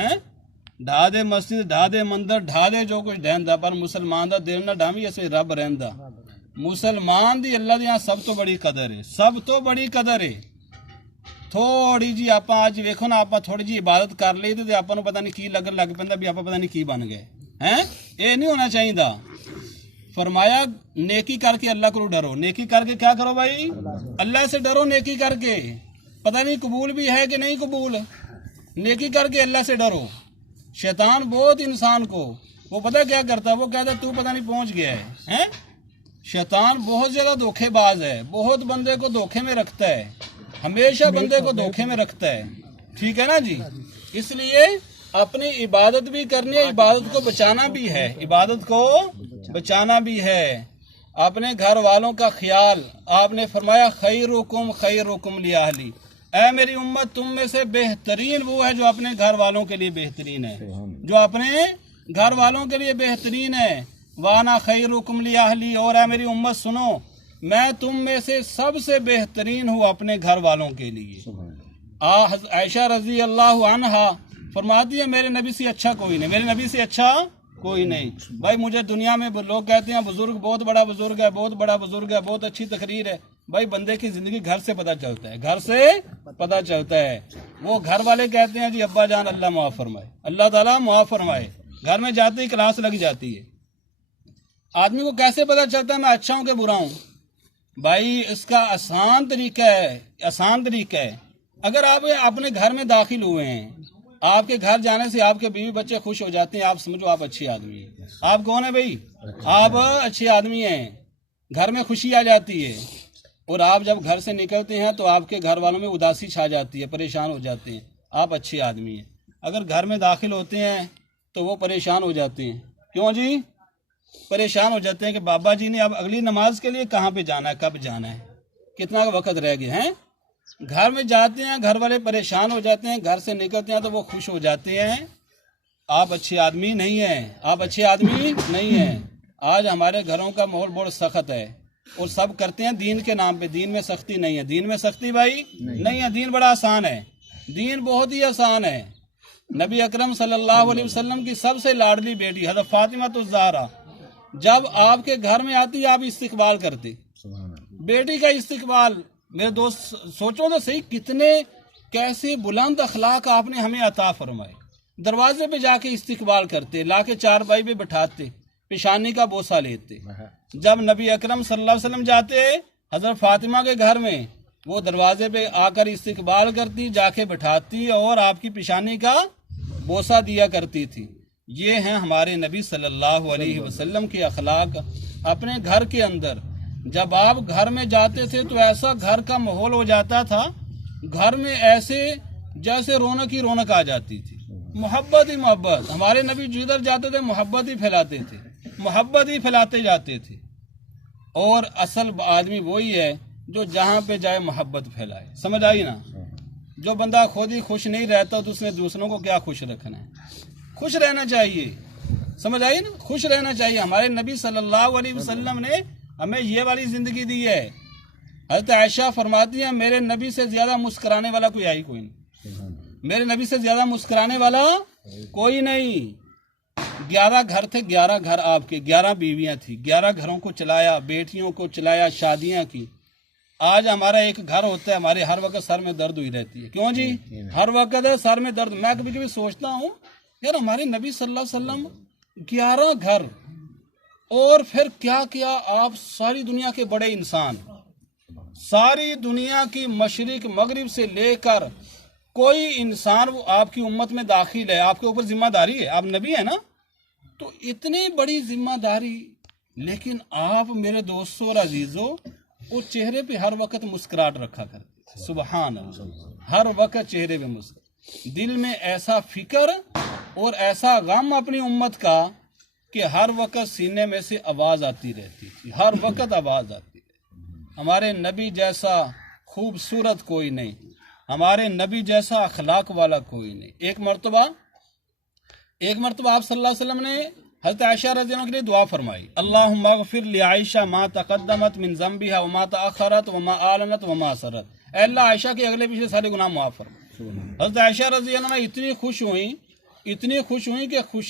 ہیں ڈھا دے مسجد ڈھا دے مندر ڈھا دے جو کچھ ڈہندا پر مسلمان دا دل نہ ڈھاوی اسے رب رہندا مسلمان دی اللہ دیاں سب تو بڑی قدر ہے سب تو بڑی قدر ہے تھوڑی جی آپ اج ویکھو نا آپ تھوڑی جی عبادت کر لی تے آپ نوں پتہ نہیں کی لگن لگ پیندا بھی آپ پتہ نہیں کی بن گئے ہیں یہ نہیں ہونا چاہیے فرمایا نیکی کر کے اللہ کو ڈرو نیکی کر کے کیا کرو بھائی اللہ سے ڈرو نیکی کر کے پتہ نہیں قبول بھی ہے کہ نہیں قبول نیکی کر کے اللہ سے ڈرو شیطان بہت انسان کو وہ پتہ کیا کرتا ہے وہ کہتا ہے تو پتہ نہیں پہنچ گیا ہے ہیں شیطان بہت زیادہ دھوکے باز ہے بہت بندے کو دھوکے میں رکھتا ہے ہمیشہ بندے کو دھوکے میں رکھتا ہے ٹھیک ہے نا جی اس لیے اپنی عبادت بھی کرنی ہے عبادت کو بچانا بھی ہے عبادت کو بچانا بھی ہے اپنے گھر والوں کا خیال آپ نے فرمایا خیرکم لأہلی اے میری امت تم میں سے بہترین وہ ہے جو اپنے گھر والوں کے لیے بہترین ہے جو اپنے گھر والوں کے لیے بہترین ہے وانا خیرکم لأہلی اور اے میری امت سنو میں تم میں سے سب سے بہترین ہوں اپنے گھر والوں کے لیے عائشہ رضی اللہ عنہا فرماتی ہے میرے نبی سے اچھا کوئی نہیں میرے نبی سے اچھا کوئی نہیں بھائی مجھے دنیا میں لوگ کہتے ہیں بزرگ بہت بڑا بزرگ ہے بہت بڑا بزرگ ہے بہت اچھی تقریر ہے بھائی بندے کی زندگی گھر سے پتہ چلتا ہے گھر سے پتہ چلتا ہے وہ گھر والے کہتے ہیں جی ابا جان اللہ معاف فرمائے اللہ تعالیٰ معاف فرمائے گھر میں جاتے ہی کلاس لگ جاتی ہے آدمی کو کیسے پتہ چلتا ہے میں اچھا ہوں کہ برا ہوں بھائی اس کا آسان طریقہ ہے اگر آپ اپنے گھر میں داخل ہوئے ہیں آپ کے گھر جانے سے آپ کے بیوی بچے خوش ہو جاتے ہیں آپ سمجھو آپ اچھی آدمی ہیں آپ کون ہیں بھائی آپ اچھے آدمی ہیں گھر میں خوشی آ جاتی ہے اور آپ جب گھر سے نکلتے ہیں تو آپ کے گھر والوں میں اداسی چھا جاتی ہے پریشان ہو جاتے ہیں آپ اچھے آدمی ہیں اگر گھر میں داخل ہوتے ہیں تو وہ پریشان ہو جاتے ہیں کیوں جی پریشان ہو جاتے ہیں کہ بابا جی نے اب اگلی نماز کے لیے کہاں پہ جانا ہے کب جانا ہے کتنا وقت رہ گیا ہے گھر میں جاتے ہیں گھر والے پریشان ہو جاتے ہیں گھر سے نکلتے ہیں تو وہ خوش ہو جاتے ہیں آپ اچھے آدمی نہیں ہیں آپ اچھے آدمی نہیں ہیں آج ہمارے گھروں کا ماحول بہت سخت ہے اور سب کرتے ہیں دین کے نام پہ دین میں سختی نہیں ہے دین میں سختی بھائی نہیں ہے دین بڑا آسان ہے دین بہت ہی آسان ہے نبی اکرم صلی اللہ علیہ وسلم کی سب سے لاڈلی بیٹی حضرت فاطمہ الزہرا جب آپ کے گھر میں آتی آپ استقبال کرتے بیٹی کا استقبال میرے دوست سوچو تو صحیح کتنے کیسے بلند اخلاق آپ نے ہمیں عطا فرمائے دروازے پہ جا کے استقبال کرتے لا کے چارپائی پہ بٹھاتے پیشانی کا بوسہ لیتے جب نبی اکرم صلی اللہ علیہ وسلم جاتے حضرت فاطمہ کے گھر میں وہ دروازے پہ آ کر استقبال کرتی جا کے بٹھاتی اور آپ کی پیشانی کا بوسہ دیا کرتی تھی یہ ہیں ہمارے نبی صلی اللہ علیہ وسلم کے اخلاق اپنے گھر کے اندر جب آپ گھر میں جاتے تھے تو ایسا گھر کا ماحول ہو جاتا تھا گھر میں ایسے جیسے رونق ہی رونق آ جاتی تھی محبت ہی محبت ہمارے نبی جدھر جاتے تھے محبت ہی پھیلاتے تھے محبت ہی پھیلاتے جاتے تھے اور اصل آدمی وہی ہے جو جہاں پہ جائے محبت پھیلائے سمجھ آئی نا جو بندہ خود ہی خوش نہیں رہتا تو اس نے دوسروں کو کیا خوش رکھنا ہے خوش رہنا چاہیے سمجھ آئی نا خوش رہنا چاہیے ہمارے نبی صلی اللہ علیہ وسلم نے ہمیں یہ والی زندگی دی ہے حضرت عائشہ فرماتی ہیں میرے نبی سے زیادہ مسکرانے والا کوئی نہیں میرے نبی سے زیادہ مسکرانے والا کوئی نہیں 11 گھر تھے 11 گھر آپ کے 11 بیویاں تھیں 11 گھروں کو چلایا بیٹیوں کو چلایا شادیاں کی آج ہمارا ایک گھر ہوتا ہے ہمارے ہر وقت سر میں درد ہوئی رہتی ہے کیوں جی ہر وقت سر میں درد میں کبھی کبھی سوچتا ہوں یار ہمارے نبی صلی اللہ علیہ وسلم 11 گھر اور پھر کیا کیا آپ ساری دنیا کے بڑے انسان ساری دنیا کی مشرق مغرب سے لے کر کوئی انسان وہ آپ کی امت میں داخل ہے آپ کے اوپر ذمہ داری ہے آپ نبی ہیں نا تو اتنی بڑی ذمہ داری لیکن آپ میرے دوستوں اور عزیزوں وہ چہرے پہ ہر وقت مسکراہٹ رکھا کرتے سبحان اللہ ہر وقت چہرے پہ مسکراہٹ دل میں ایسا فکر اور ایسا غم اپنی امت کا کہ ہر وقت سینے میں سے آواز آتی رہتی تھی ہر وقت آواز آتی رہتی ہمارے نبی جیسا خوبصورت کوئی نہیں ہمارے نبی جیسا اخلاق والا کوئی نہیں ایک مرتبہ آپ صلی اللہ علیہ وسلم نے حضرت عائشہ رضی اللہ عنہ کے لیے دعا فرمائی اللہم اغفر لعائشہ ما تقدمت من ذنبها وما تأخرت وما اعلنت وما اسرت اے اللہ عائشہ کے اگلے پیچھے سارے گناہ معاف فرما حضرت عائشہ رضی اللہ عنہ اتنی خوش ہوئیں اتنی خوش ہوئی کہ خوش